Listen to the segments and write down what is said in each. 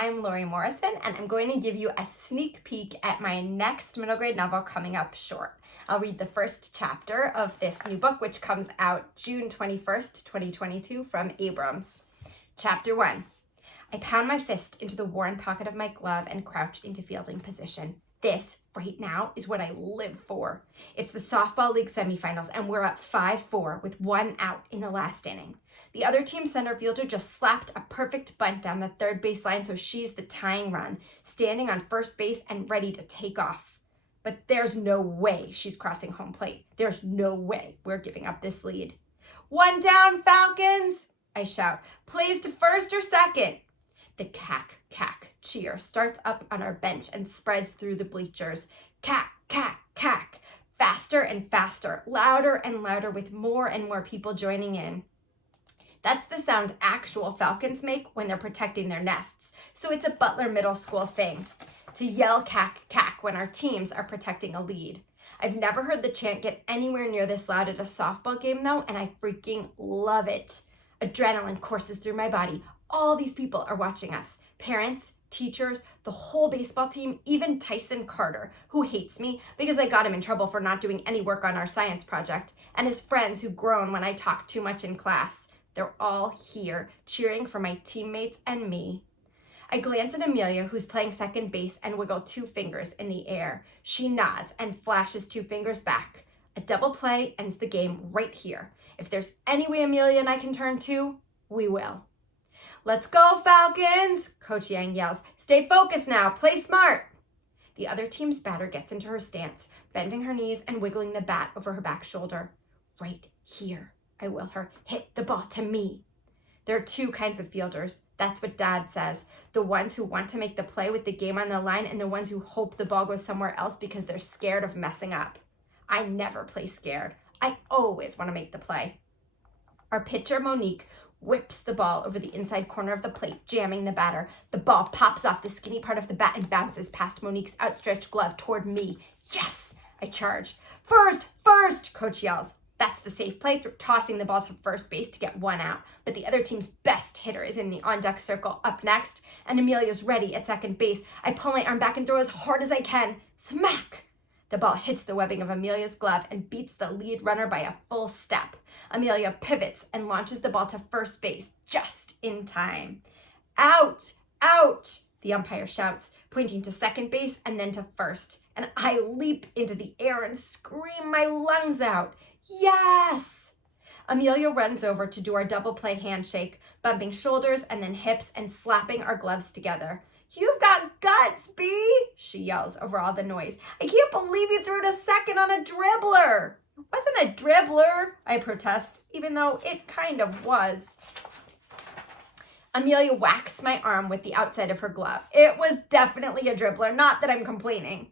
I'm Laurie Morrison, and I'm going to give you a sneak peek at my next middle grade novel coming up short. I'll read the first chapter of this new book, which comes out June 21st, 2022 from Abrams. Chapter 1. I pound my fist into the worn pocket of my glove and crouch into fielding position. This, right now, is what I live for. It's the softball league semifinals, and we're up 5-4 with one out in the last inning. The other team's center fielder just slapped a perfect bunt down the third baseline, so she's the tying run, standing on first base and ready to take off. But there's no way she's crossing home plate. There's no way we're giving up this lead. One down, Falcons! I shout. Plays to first or second? The cack, cack cheer starts up on our bench and spreads through the bleachers. Cack, cack, cack. Faster and faster, louder and louder, with more and more people joining in. That's the sound actual falcons make when they're protecting their nests. So it's a Butler Middle School thing to yell cack, cack when our teams are protecting a lead. I've never heard the chant get anywhere near this loud at a softball game though, and I freaking love it. Adrenaline courses through my body. All these people are watching us. Parents, teachers, the whole baseball team, even Tyson Carter, who hates me because I got him in trouble for not doing any work on our science project, and his friends who groan when I talk too much in class. They're all here, cheering for my teammates and me. I glance at Amelia, who's playing second base, and wiggle 2 fingers in the air. She nods and flashes 2 fingers back. A double play ends the game right here. If there's any way Amelia and I can turn to, we will. Let's go, Falcons, Coach Yang yells. Stay focused now. Play smart. The other team's batter gets into her stance, bending her knees and wiggling the bat over her back shoulder. Right here, I will her. Hit the ball to me. There are 2 kinds of fielders. That's what Dad says. The ones who want to make the play with the game on the line, and the ones who hope the ball goes somewhere else because they're scared of messing up. I never play scared. I always want to make the play. Our pitcher, Monique, whips the ball over the inside corner of the plate, jamming the batter. The ball pops off the skinny part of the bat and bounces past Monique's outstretched glove toward me. Yes, I charge. First, Coach yells. That's the safe play, tossing the ball to first base to get 1 out. But the other team's best hitter is in the on-deck circle up next, and Amelia's ready at second base. I pull my arm back and throw as hard as I can. Smack! The ball hits the webbing of Amelia's glove and beats the lead runner by a full step. Amelia pivots and launches the ball to first base just in time. Out! Out! The umpire shouts, pointing to second base and then to first. And I leap into the air and scream my lungs out. Yes! Amelia runs over to do our double play handshake, bumping shoulders and then hips and slapping our gloves together. You've got guts, B, she yells over all the noise. I can't believe you threw to second on a dribbler. It wasn't a dribbler, I protest, even though it kind of was. Amelia whacks my arm with the outside of her glove. It was definitely a dribbler, not that I'm complaining.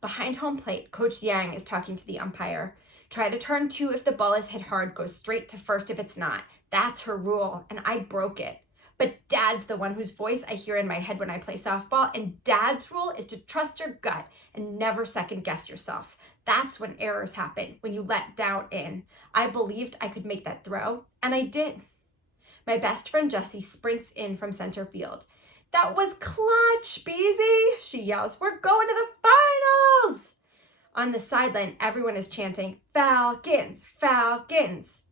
Behind home plate, Coach Yang is talking to the umpire. Try to turn 2 if the ball is hit hard, go straight to first if it's not. That's her rule, and I broke it. But Dad's the one whose voice I hear in my head when I play softball, and Dad's rule is to trust your gut and never second guess yourself. That's when errors happen, when you let doubt in. I believed I could make that throw, and I did. My best friend Jessie sprints in from center field. That was clutch, Beezy, she yells. We're going to the finals! On the sideline, everyone is chanting, Falcons, Falcons.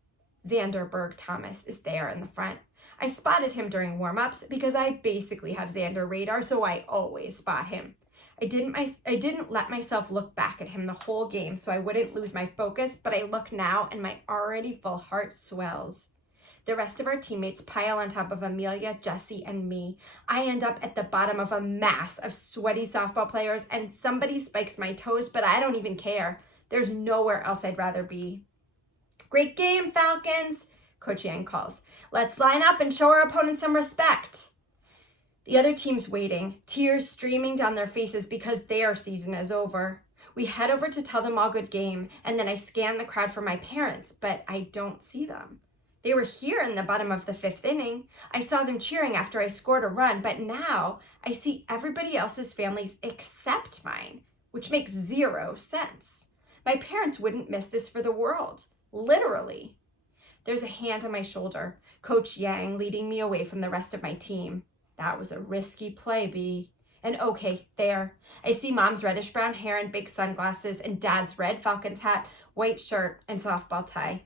Xander Berg Thomas is there in the front. I spotted him during warm-ups because I basically have Xander radar, so I always spot him. I didn't let myself look back at him the whole game so I wouldn't lose my focus, but I look now and my already full heart swells. The rest of our teammates pile on top of Amelia, Jessie, and me. I end up at the bottom of a mass of sweaty softball players, and somebody spikes my toes, but I don't even care. There's nowhere else I'd rather be. Great game, Falcons, Coach Yang calls. Let's line up and show our opponents some respect. The other team's waiting, tears streaming down their faces because their season is over. We head over to tell them all good game, and then I scan the crowd for my parents, but I don't see them. They were here in the bottom of the 5th inning. I saw them cheering after I scored a run, but now I see everybody else's families except mine, which makes 0 sense. My parents wouldn't miss this for the world, literally. There's a hand on my shoulder, Coach Yang leading me away from the rest of my team. That was a risky play, B. And okay, there. I see Mom's reddish-brown hair and big sunglasses and Dad's red Falcons hat, white shirt, and softball tie.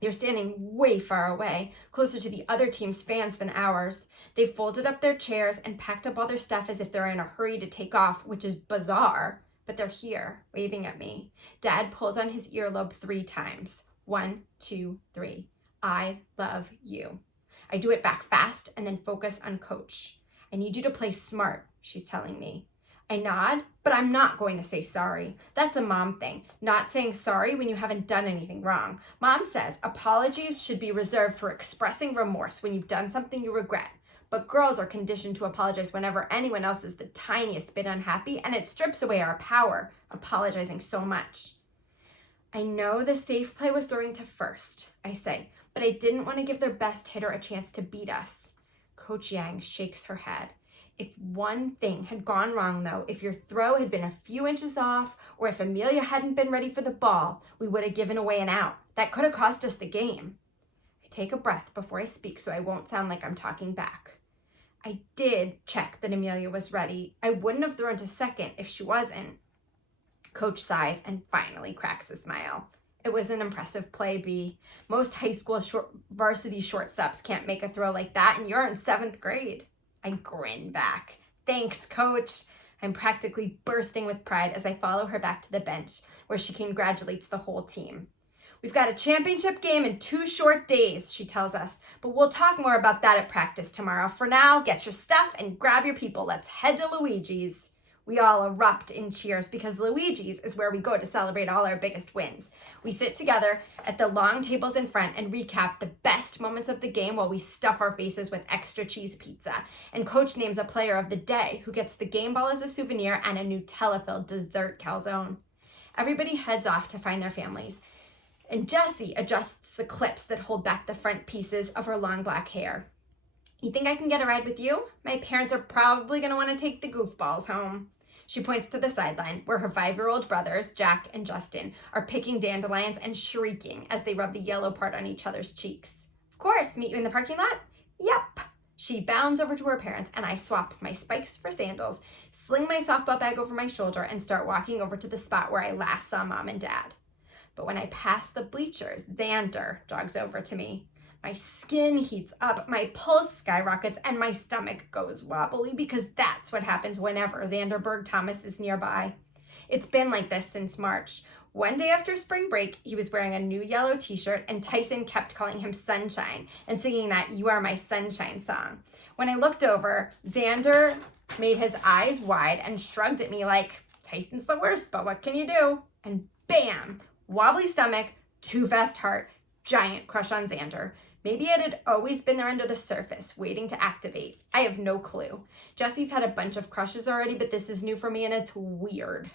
They're standing way far away, closer to the other team's fans than ours. They've folded up their chairs and packed up all their stuff as if they're in a hurry to take off, which is bizarre. But they're here, waving at me. Dad pulls on his earlobe 3 times. 1, 2, 3. I love you. I do it back fast and then focus on Coach. I need you to play smart, she's telling me. I nod, but I'm not going to say sorry. That's a mom thing, not saying sorry when you haven't done anything wrong. Mom says apologies should be reserved for expressing remorse when you've done something you regret. But girls are conditioned to apologize whenever anyone else is the tiniest bit unhappy, and it strips away our power, apologizing so much. I know the safe play was throwing to first, I say, but I didn't want to give their best hitter a chance to beat us. Coach Yang shakes her head. If one thing had gone wrong, though, if your throw had been a few inches off, or if Amelia hadn't been ready for the ball, we would have given away an out. That could have cost us the game. I take a breath before I speak so I won't sound like I'm talking back. I did check that Amelia was ready. I wouldn't have thrown to second if she wasn't. Coach sighs and finally cracks a smile. It was an impressive play, B. Most high school varsity shortstops can't make a throw like that, and you're in 7th grade. I grin back. Thanks, Coach. I'm practically bursting with pride as I follow her back to the bench, where she congratulates the whole team. We've got a championship game in 2 short days, she tells us, but we'll talk more about that at practice tomorrow. For now, get your stuff and grab your people. Let's head to Luigi's. We all erupt in cheers because Luigi's is where we go to celebrate all our biggest wins. We sit together at the long tables in front and recap the best moments of the game while we stuff our faces with extra cheese pizza. And Coach names a player of the day who gets the game ball as a souvenir and a Nutella-filled dessert calzone. Everybody heads off to find their families. And Jessie adjusts the clips that hold back the front pieces of her long black hair. You think I can get a ride with you? My parents are probably going to want to take the goofballs home. She points to the sideline where her 5-year-old brothers, Jack and Justin, are picking dandelions and shrieking as they rub the yellow part on each other's cheeks. Of course, meet you in the parking lot? Yep. She bounds over to her parents and I swap my spikes for sandals, sling my softball bag over my shoulder, and start walking over to the spot where I last saw Mom and Dad. But when I pass the bleachers, Xander jogs over to me. My skin heats up, my pulse skyrockets, and my stomach goes wobbly because that's what happens whenever Xander Berg-Thomas is nearby. It's been like this since March. One day after spring break, he was wearing a new yellow t-shirt and Tyson kept calling him Sunshine and singing that You Are My Sunshine song. When I looked over, Xander made his eyes wide and shrugged at me like, Tyson's the worst, but what can you do? And bam! Wobbly stomach, too fast heart, giant crush on Xander. Maybe it had always been there under the surface, waiting to activate. I have no clue. Jessie's had a bunch of crushes already, but this is new for me and it's weird.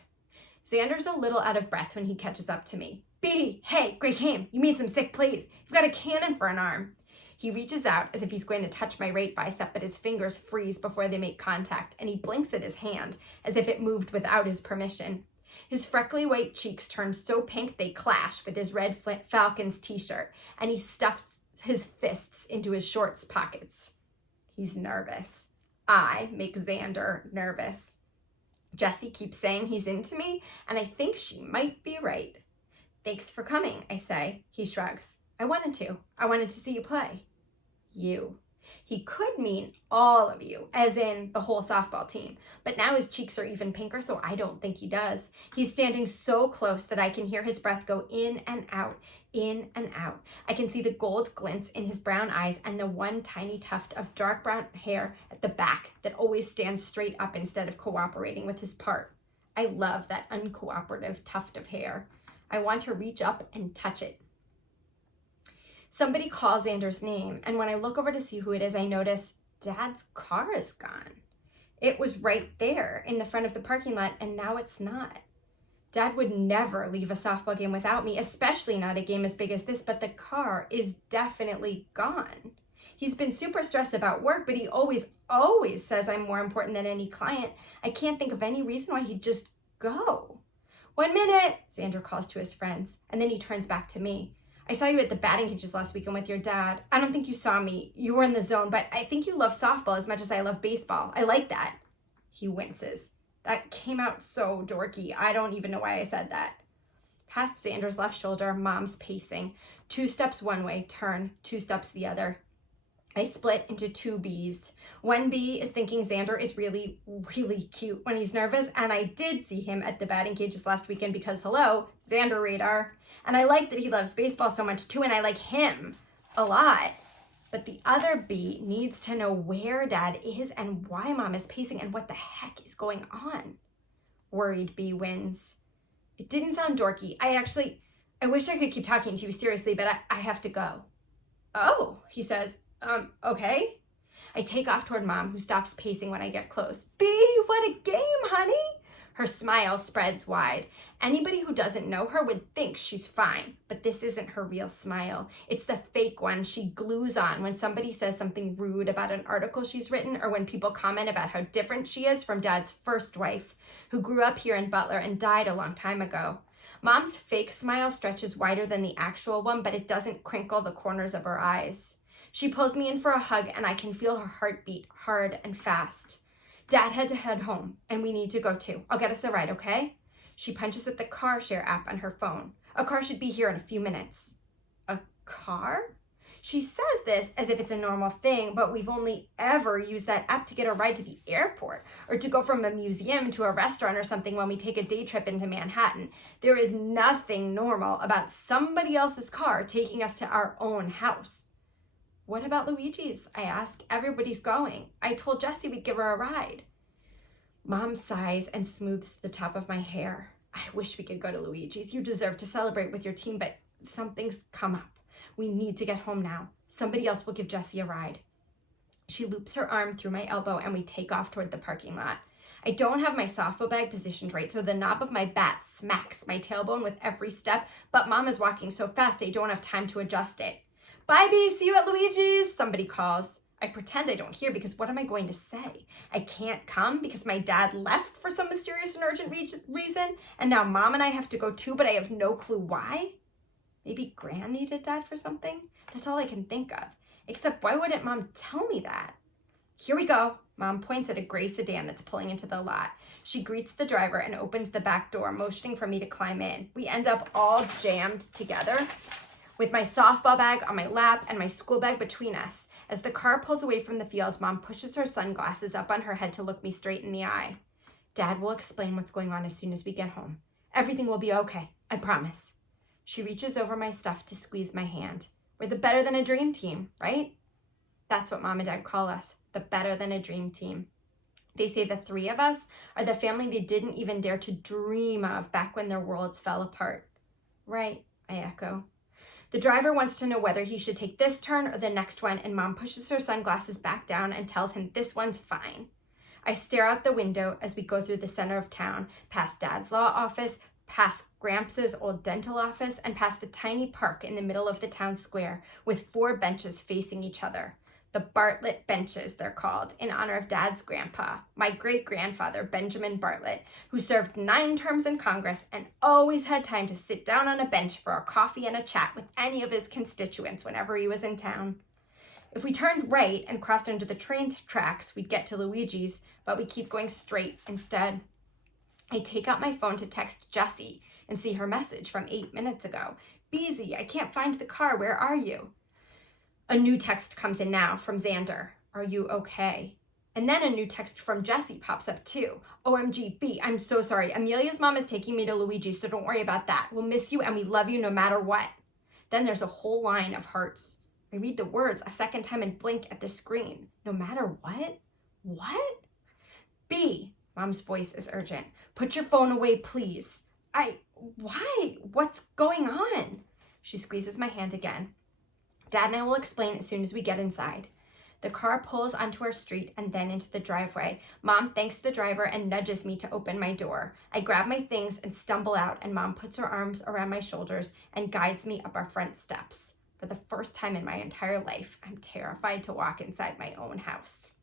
Xander's a little out of breath when he catches up to me. B, hey, great game. You made some sick plays. You've got a cannon for an arm. He reaches out as if he's going to touch my right bicep, but his fingers freeze before they make contact, and he blinks at his hand as if it moved without his permission. His freckly white cheeks turn so pink they clash with his red Falcons t-shirt, and he stuffs his fists into his shorts pockets. He's nervous. I make Xander nervous. Jessie keeps saying he's into me, and I think she might be right. Thanks for coming, I say. He shrugs. I wanted to see you play. You. He could mean all of you, as in the whole softball team, but now his cheeks are even pinker, so I don't think he does. He's standing so close that I can hear his breath go in and out, in and out. I can see the gold glints in his brown eyes and the one tiny tuft of dark brown hair at the back that always stands straight up instead of cooperating with his part. I love that uncooperative tuft of hair. I want to reach up and touch it. Somebody calls Xander's name, and when I look over to see who it is, I notice Dad's car is gone. It was right there in the front of the parking lot, and now it's not. Dad would never leave a softball game without me, especially not a game as big as this, but the car is definitely gone. He's been super stressed about work, but he always says I'm more important than any client. I can't think of any reason why he'd just go. 1 minute, Xander calls to his friends, and then he turns back to me. I saw you at the batting cages last weekend with your dad. I don't think you saw me. You were in the zone, but I think you love softball as much as I love baseball. I like that. He winces. That came out so dorky. I don't even know why I said that. Past Xander's left shoulder, Mom's pacing. 2 steps one way, turn, 2 steps the other. I split into 2 Bs. One B is thinking Xander is really, really cute when he's nervous, and I did see him at the batting cages last weekend because, hello, Xander radar. And I like that he loves baseball so much too, and I like him a lot. But the other B needs to know where Dad is and why Mom is pacing and what the heck is going on. Worried B wins. It didn't sound dorky. I wish I could keep talking to you seriously, but I have to go. Oh, he says, okay. I take off toward Mom, who stops pacing when I get close. B, what a game, honey. Her smile spreads wide. Anybody who doesn't know her would think she's fine, but this isn't her real smile. It's the fake one she glues on when somebody says something rude about an article she's written, or when people comment about how different she is from Dad's first wife, who grew up here in Butler and died a long time ago. Mom's fake smile stretches wider than the actual one, but it doesn't crinkle the corners of her eyes. She pulls me in for a hug, and I can feel her heartbeat hard and fast. Dad had to head home, and we need to go too. I'll get us a ride, okay? She punches at the car share app on her phone. A car should be here in a few minutes. A car? She says this as if it's a normal thing, but we've only ever used that app to get a ride to the airport or to go from a museum to a restaurant or something when we take a day trip into Manhattan. There is nothing normal about somebody else's car taking us to our own house. What about Luigi's? I ask. Everybody's going. I told Jessie we'd give her a ride. Mom sighs and smooths the top of my hair. I wish we could go to Luigi's. You deserve to celebrate with your team, but something's come up. We need to get home now. Somebody else will give Jessie a ride. She loops her arm through my elbow and we take off toward the parking lot. I don't have my softball bag positioned right, so the knob of my bat smacks my tailbone with every step, but Mom is walking so fast I don't have time to adjust it. Bye, B, see you at Luigi's, somebody calls. I pretend I don't hear because what am I going to say? I can't come because my dad left for some mysterious and urgent reason, and now Mom and I have to go too, but I have no clue why? Maybe Gran needed Dad for something? That's all I can think of. Except why wouldn't Mom tell me that? Here we go. Mom points at a gray sedan that's pulling into the lot. She greets the driver and opens the back door, motioning for me to climb in. We end up all jammed together, with my softball bag on my lap and my school bag between us. As the car pulls away from the field, Mom pushes her sunglasses up on her head to look me straight in the eye. Dad will explain what's going on as soon as we get home. Everything will be okay, I promise. She reaches over my stuff to squeeze my hand. We're the better than a dream team, right? That's what Mom and Dad call us, the better than a dream team. They say the 3 of us are the family they didn't even dare to dream of back when their worlds fell apart. Right, I echo. The driver wants to know whether he should take this turn or the next one, and Mom pushes her sunglasses back down and tells him this one's fine. I stare out the window as we go through the center of town, past Dad's law office, past Gramps' old dental office, and past the tiny park in the middle of the town square with 4 benches facing each other. The Bartlett benches, they're called, in honor of Dad's grandpa, my great-grandfather, Benjamin Bartlett, who served 9 terms in Congress and always had time to sit down on a bench for a coffee and a chat with any of his constituents whenever he was in town. If we turned right and crossed under the train tracks, we'd get to Luigi's, but we keep going straight instead. I take out my phone to text Jessie and see her message from 8 minutes ago. Beezy, I can't find the car. Where are you? A new text comes in now from Xander. Are you okay? And then a new text from Jessie pops up too. OMG, B, I'm so sorry. Amelia's mom is taking me to Luigi, so don't worry about that. We'll miss you and we love you no matter what. Then there's a whole line of hearts. I read the words a second time and blink at the screen. No matter what? What? B, Mom's voice is urgent. Put your phone away, please. Why? What's going on? She squeezes my hand again. Dad and I will explain as soon as we get inside. The car pulls onto our street and then into the driveway. Mom thanks the driver and nudges me to open my door. I grab my things and stumble out, and Mom puts her arms around my shoulders and guides me up our front steps. For the first time in my entire life, I'm terrified to walk inside my own house.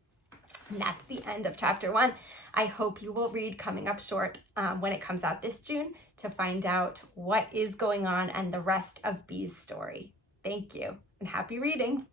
And that's the end of chapter 1. I hope you will read Coming Up Short when it comes out this June to find out what is going on and the rest of Bee's story. Thank you and happy reading.